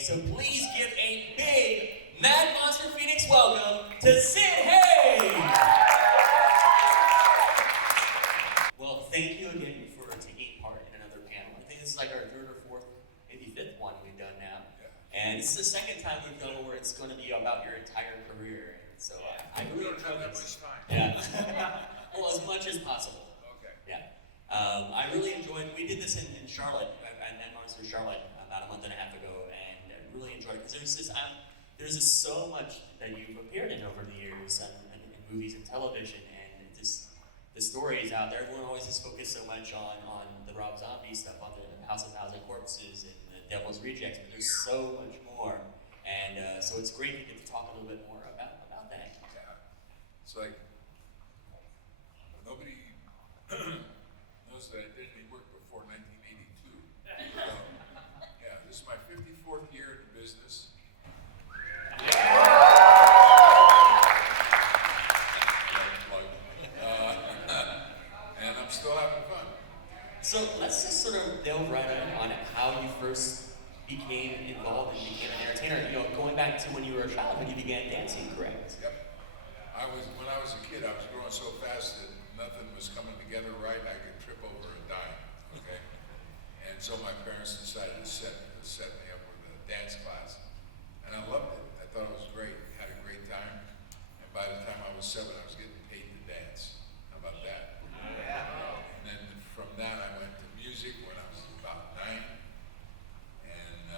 So please give a big Mad Monster Phoenix welcome to Sid Haig! Well, thank you again for taking part in another panel. I think this is like our third or fourth, maybe fifth one we've done now. And this is the second time we've done one where it's going to be about your entire career. So I really enjoyed this. Yeah. Well, as much as possible. Okay. Yeah. I really enjoyed. We did this in Charlotte, at Mad Monster Charlotte, about a month and a half ago, and I really enjoyed it because there's just so much that you've appeared in over the years, in movies and television, and just the stories out there. Everyone always just focused so much on the Rob Zombie stuff, on the House of Thousand Corpses and the Devil's Rejects, but there's so much more, and so it's great to get to talk a little bit more about that. Yeah. It's like nobody knows that I did any work before 1982. So, yeah, this is my 54th year in the business. And I'm still having fun. So let's just sort of delve right in on how you first became involved and became an entertainer. You know, going back to when you were a child, when you began dancing, correct? Yep. When I was a kid, I was growing so fast that nothing was coming together right. I could trip over a dime. Okay. And so my parents decided to set me up with a dance class, and I loved it. I thought it was great. Had a great time. And by the time I was 7, I was getting paid to dance. How about that? Yeah. And then from that, I went to music when I was about 9. And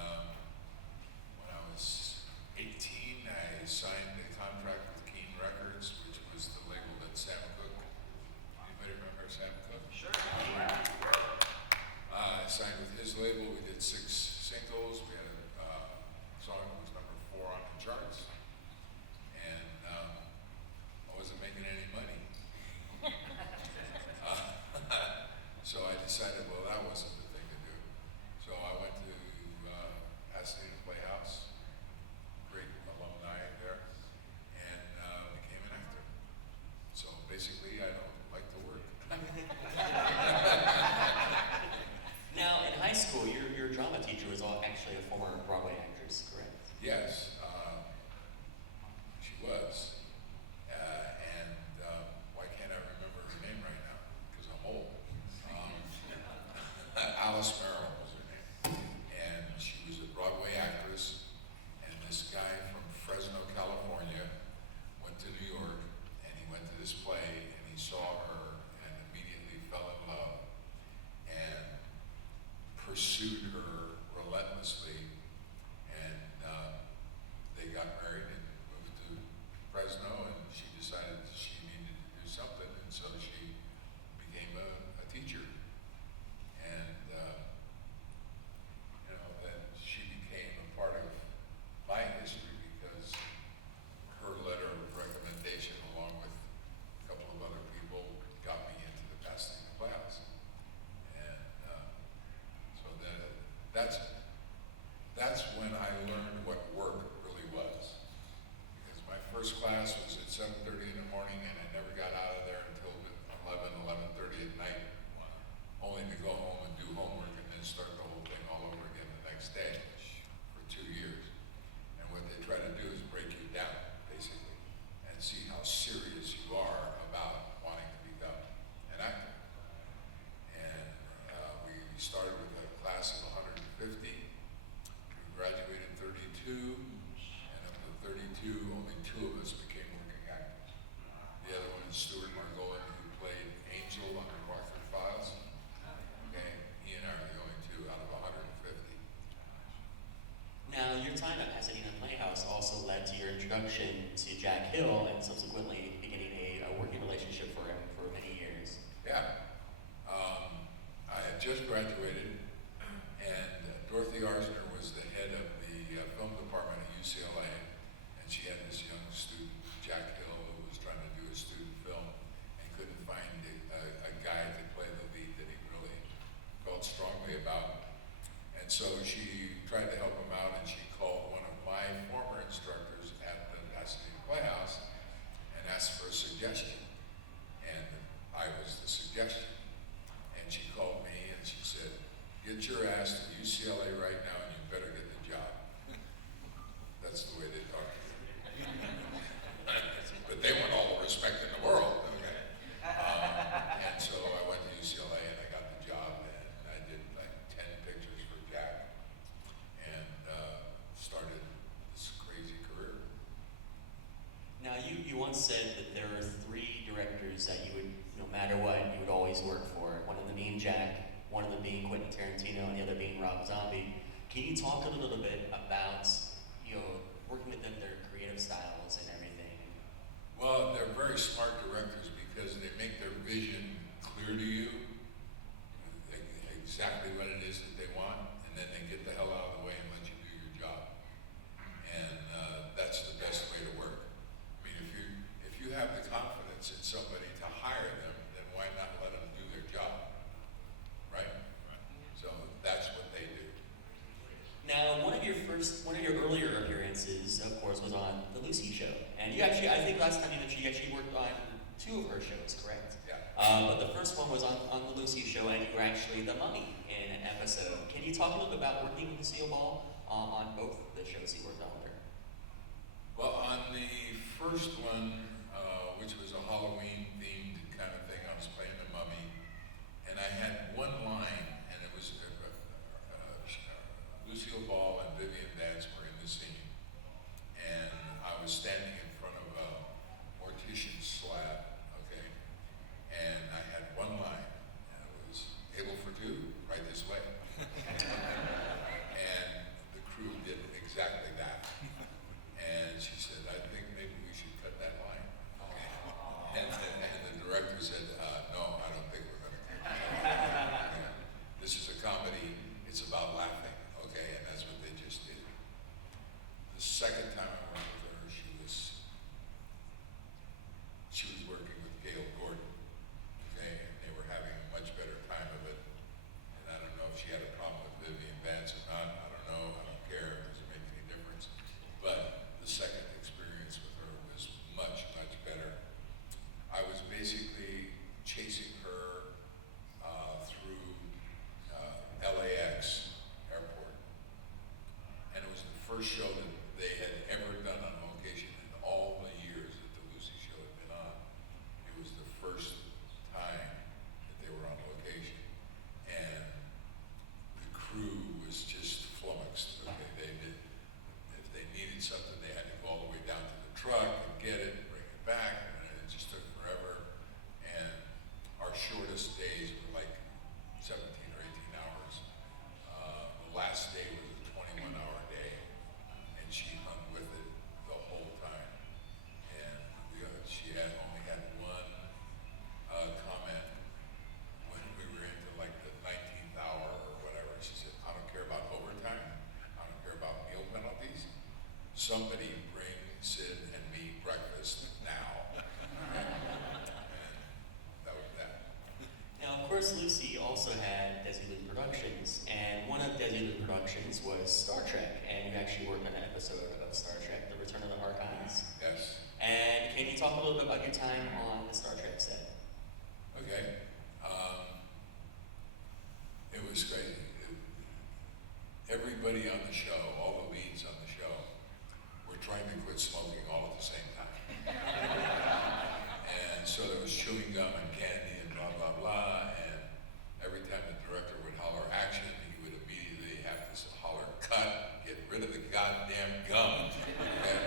when I was 18, I signed a contract with Keane Records, which was the label that Sam Cooke. Anybody remember Sam Cooke? Sure. I signed with his label. We did 6 singles. We had a song that was number 4 on the charts. And I wasn't making any money. So I decided, well, that wasn't the thing to do. So I went to Pasadena Playhouse, great alumni there, and became an actor. So basically, I don't like to work. Now, in high school, your drama teacher was actually a former Broadway actress, correct? Yes, she was. Why can't I remember her name right now? Because I'm old. Alice Merrill was her name. And she was a Broadway actress. And this guy from Fresno, California, went to New York, and he went to this play, and he saw her, and immediately fell in love, and pursued her relentlessly, and they got married and moved to Fresno, and she decided that she needed to do something, and so she became a teacher. And then she became a part of my history because her letter of recommendation, along with a couple of other people, got me into the Pasadena Playhouse. And so that's when I learned what work really was. Because my first class was at 7:30 in the morning, and I never got out of there until 11:30 at night, only to go home and do homework and then start the whole thing all over again the next day for 2 years. And what they try to do is break you down, basically, and see how serious you are about wanting to become an actor. And we started with a class of 150. We graduated 32, and of the 32, only 2 of us became working actors. The other one is Stuart Margolin, who played Angel on the Rockford Files. Okay, he and I are the only 2 out of 150. Now, your time at Pasadena Playhouse also led to your introduction to Jack Hill, and subsequently beginning a working relationship for him for many years. Yeah. I had just graduated, and Dorothy Arzner was the head of the film department at UCLA, and she had this young student, Jack Hill, who was trying to do a student film and couldn't find a guy to play the lead that he really felt strongly about. And so she tried to help him out, and she called one of my former instructors at the Pasadena Playhouse and asked for a suggestion. And I was the suggestion. And she called me and she said, "Get your ass to UCLA right now, and you better get the job." once said that there are three directors that you would, no matter what, you would always work for. One of them being Jack, one of them being Quentin Tarantino, and the other being Rob Zombie. Can you talk a little bit about, working with them, their creative styles and everything? Well, they're very smart directors because they make their vision clear to you, exactly what it is that they want, and then they get the hell out of the way and let you do your job. And that's the best way to work. I mean, if you have the confidence in somebody to hire them, then why not let them do their job, right? So that's what they do. Now, one of your earlier appearances, of course, was on The Lucy Show. And you actually, I think last time you mentioned you actually worked on two of her shows, correct? Yeah. But the first one was on The Lucy Show, and you were actually the mummy in an episode. Can you talk a little bit about working with Lucille Ball on both the shows you worked on with her? Well, on the first one, which was a Halloween-themed kind of thing, I was playing the mummy, and I had one line, and it was Lucille Ball and Vivian Vance were in the scene, and I was standing in front of a mortician slab, okay, and I had one line, and it was table for two, right this way. And the crew did exactly that. And she said, I think maybe we should cut that line. And the director said, no, I don't think we're going to cut that line. Yeah. This is a comedy, it's about laughing, okay, and that's what they just did. The second time I worked with her, she was working with Gail Gordon, okay, and they were having a much better time of it. And I don't know if she had a problem with Vivian Vance or not, I don't know, I don't care, it doesn't make any difference. But the second experience with her was much, much better. I was basically chasing her through LAX airport. And it was the first show that they had ever done on location in all the years that the Lucy Show had been on. It was the first time that they were on location. And the crew was just flummoxed. Okay, if they needed something, they had to go all the way down to the truck and get it and bring it back, and it just took forever. And our shortest days were like 17 or 18 hours. The last day was a 21-hour day, and she hung with it the whole time. And she only had one comment when we were into like the 19th hour or whatever. She said, I don't care about overtime. I don't care about meal penalties. Somebody bring Sid and me breakfast now. And that was that. Now, of course, Lucy also had Desilu Productions, and one of Desilu Productions was Star Trek, and you actually worked on an episode of Star Trek, The Return of the Archons. Yes. And can you talk a little bit about your time on the Star Trek set? Okay. It was crazy. Everybody on the show, all the leads on the show, were trying to quit smoking all at the same time. And so there was chewing gum and candy and blah, blah, blah. And every time the director would holler action, he would immediately have to holler cut, get rid of the goddamn gum. Okay?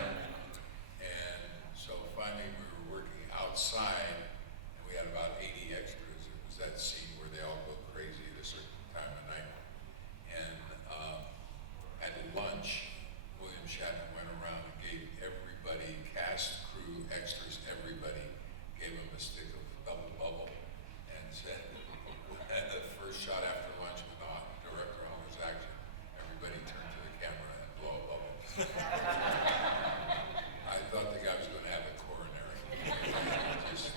And so finally we were working outside, and we had about 80 extras. It was that scene where they all go crazy at a certain time of night. And at lunch, William Shatner went around and gave everybody, cast, crew, extras, everybody, gave them a stick of double bubble and said, at the first shot after lunch when the director hollers action, everybody turn to the camera and blow a bubble. I thought the guy was going to have a coronary. Just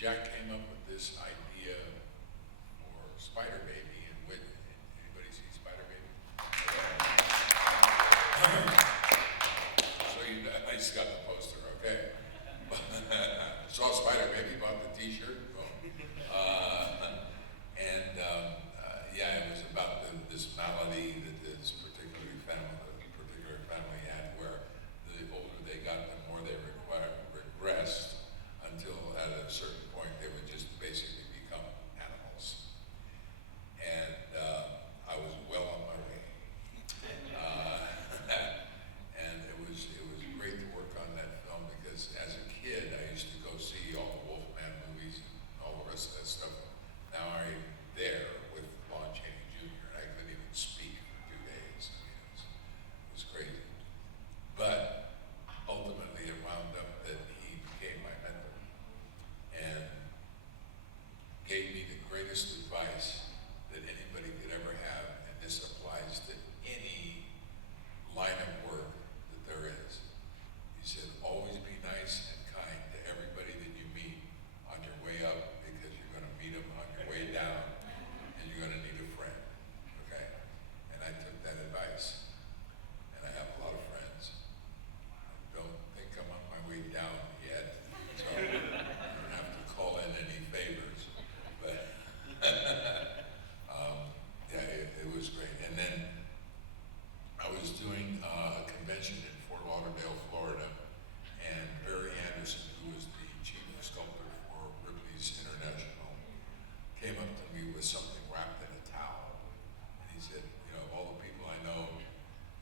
Jack came up with this idea for Spider Baby, and anybody see Spider Baby? So I just got the poster, okay? Saw Spider Baby, bought the T-shirt. Boom. Yeah, it was about this malady that this particular family had, where the older they got, the more they regressed, until at a certain point they would just basically become animals. And I was well on my way. And it was great to work on that film, because as a kid I used to go see all the Wolfman movies and all the rest of that stuff. Now I'm there with Lon Chaney Jr. I couldn't even speak for 2 days. I mean, it was crazy. But ultimately it wound up that he became my mentor and gave me the greatest advice that anybody could ever have, and this applies to any line of work that there is. He said, always be nice and kind to everybody that you meet on your way up, because you're going to meet them on your way down, and you're going to need a friend, okay? And I took that advice, and I have a lot of friends. I don't think I'm on my way down yet, so I don't have to call in any favors, but yeah, it was great. And then I was doing a convention in Fort Lauderdale, Florida, and Barry Anderson, who was the chief sculptor for Ripley's International, came up to me with something wrapped in a towel. And he said, you know, of all the people I know,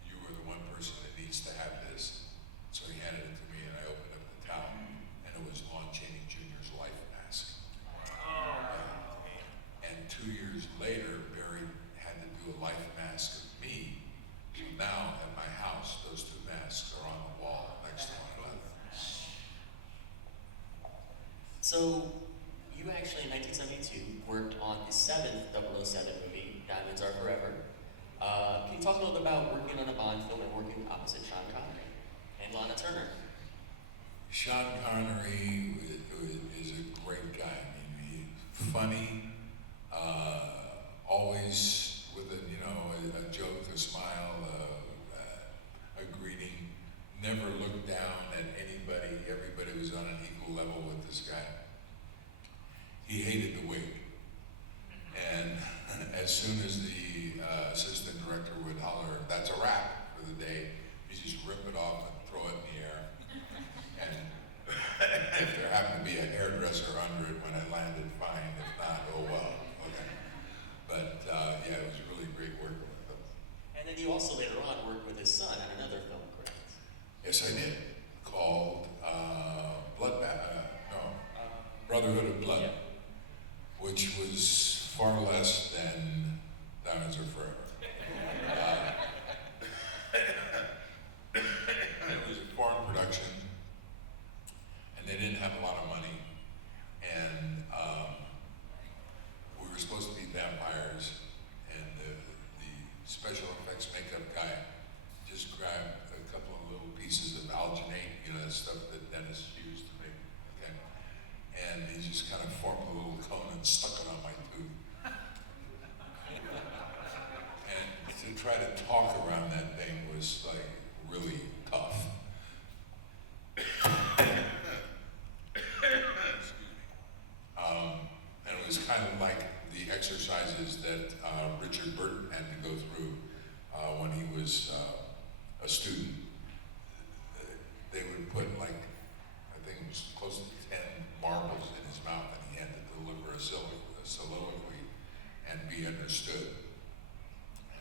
you were the one person that needs to have this. So he handed it to me, and I opened up the towel, and it was Lon Chaney Jr.'s life mask. And 2 years later, Barry had to do a life mask of me. So now at my house, those 2 masks are on the wall next to one another. So, you actually in 1972 worked on the 7th 007 movie, Diamonds Are Forever. Can you talk a little bit about working on a Bond film and working opposite Sean Connery and Lana Turner? Sean Connery is a great guy. I mean, he's funny, always with a joke, a smile, a greeting. Never looked down at anybody. Everybody was on an equal level with this guy. He hated the wig. And as soon as the assistant director would holler, "That's a wrap for the day," he'd just rip it off and throw it in the air. And if there happened to be a hairdresser under it when it landed, fine. If not, oh well. Okay. But yeah, it was really great working with him. And then you also later on worked with his son on another film, correct? Yes, I did. Called Brotherhood of Blood, Yeah. which was far less than Diamonds Are Forever. It was a foreign production, and they didn't have a lot of money, and we were supposed to be vampires, and the special effects makeup guy just grabbed a couple of little pieces of alginate, that stuff that dentists used to make, okay? And he just kind of formed a little cone and stuck it on my tooth. And to try to talk around that thing was like really tough. And it was kind of like the exercises that Richard Burton had to go through when he was a student. They would put I think it was close to 10 marbles in his mouth, and he had to deliver a soliloquy and be understood.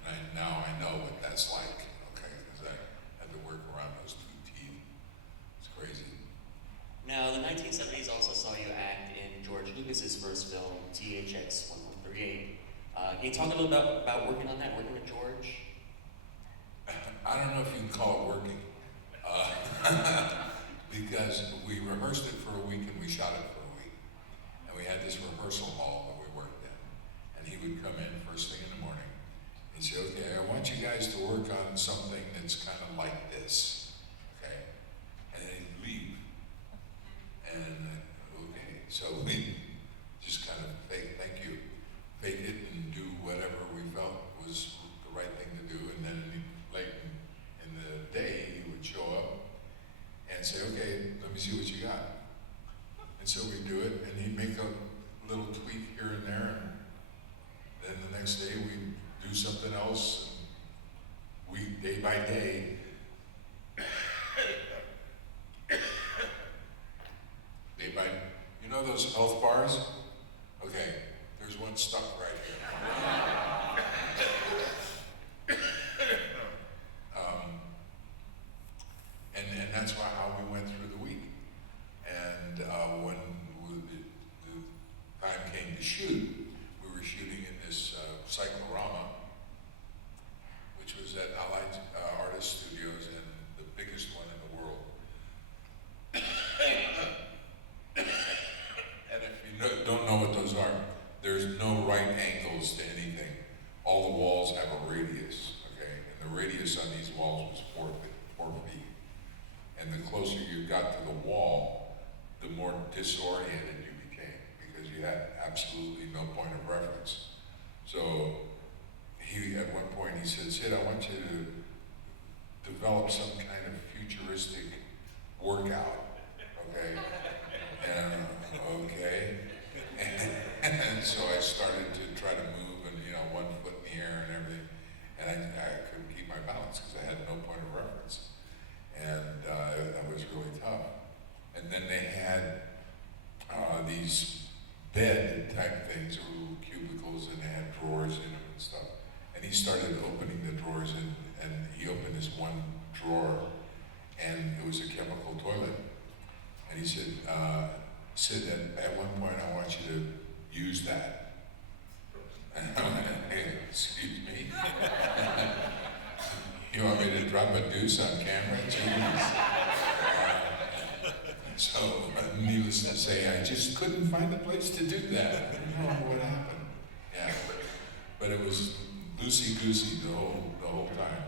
And now I know what that's like, okay, because I had to work around those 2 teeth. It's crazy. Now, the 1970s also saw you act in George Lucas's first film, THX 1138. Can you talk a little bit about working on that, working with George? I don't know if you can call it working, because we rehearsed it for a week and we shot it for a week. And we had this rehearsal hall that we worked in. And he would come in first thing in the morning and say, okay, I want you guys to work on something that's kind of like this, okay? And then he'd leave. And okay, so So we just kind of thank you, fake it and do whatever we felt was the right thing to do. And then late in the day, he would show up and say, okay, let me see what you got. And so we do it, and he'd make a little tweak here and there. And then the next day, we do something else. And we, day by day, you know those health bars? Okay, there's one stuck right here. And that's how we went through the week. And when the time came to shoot, we were shooting in this cyclorama, which was at Allied Artist Studios, and the biggest one in the world. And if you don't know what those are, there's no right angles to anything. All the walls have a radius, okay? And the radius on these walls was 4 feet. And the closer you got to the wall, the more disoriented you became, because you had absolutely no point of reference. So at one point he said, Sid, I want you to develop some kind of futuristic workout, okay? And okay. And so I started to try to move, and 1 foot in the air and everything, and I couldn't keep my balance because I had no point of reference, and that was really tough. And then they had these bed type things, or little cubicles, and they had drawers in them and stuff. And he started opening the drawers, and he opened this one drawer, and it was a chemical toilet. And he said, Sid, at one point I want you to use that. And I went, hey, excuse me? You want me to drop a deuce on camera? Jeez. So, needless to say, I just couldn't find a place to do that. I don't know what happened. Yeah, but it was loosey-goosey the whole time.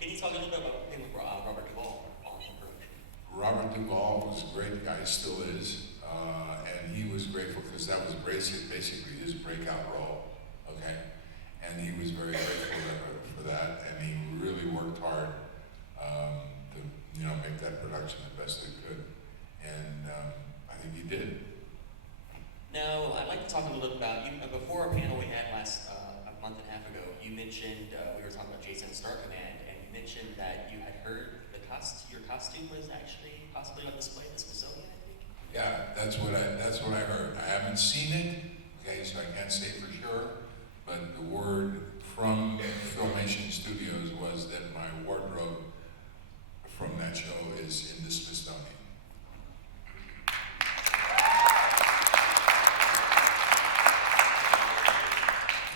Can you talk a little bit about working with Robert Duvall on the production? Robert Duvall was a great guy, still is, and he was grateful because that was basically his breakout role, okay? And he was very grateful for that, and he really worked hard to make that production the best it could, and I think he did. Now, I'd like to talk a little bit about you. Before our panel we had last a month and a half ago, you mentioned we were talking about Jason Star Command, and you mentioned that you had heard your costume was actually possibly on display at the Smithsonian, I think. Yeah, that's what I heard. I haven't seen it, okay, so I can't say for sure, but the word from Filmation Studios was that my wardrobe from that show is in the Smithsonian.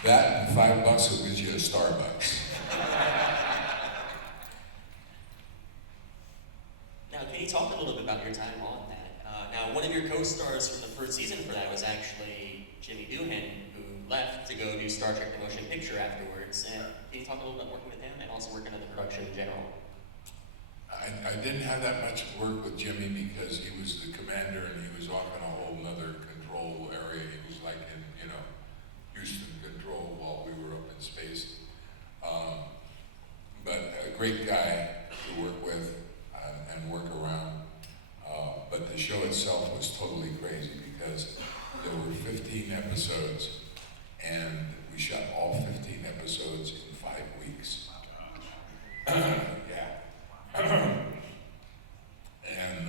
That and $5 will get you a Starbucks. Now, can you talk a little bit about your time on that? Now, one of your co-stars from the first season for that was actually Jimmy Doohan, who left to go do Star Trek: The Motion Picture afterwards. And can you talk a little bit working with him and also working on the production in general? I didn't have that much work with Jimmy because he was the commander and he was off in a whole nother control area. He was like in, Houston control while we were up in space. But a great guy to work with and work around. But the show itself was totally crazy because there were 15 episodes and we shot all 15 episodes in 5 weeks. Yeah. And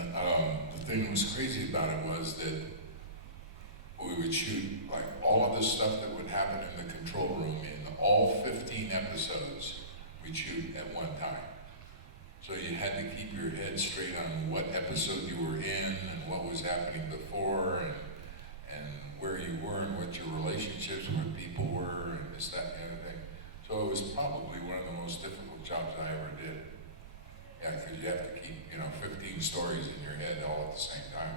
the thing that was crazy about it was that we would shoot like all of the stuff that would happen in the control room in all 15 episodes we'd shoot at one time. So you had to keep your head straight on what episode you were in and what was happening before and where you were and what your relationships with people were and this, that, and the other thing. So it was probably one of the most difficult jobs I ever did. Yeah, because you have to keep, 15 stories in your head all at the same time.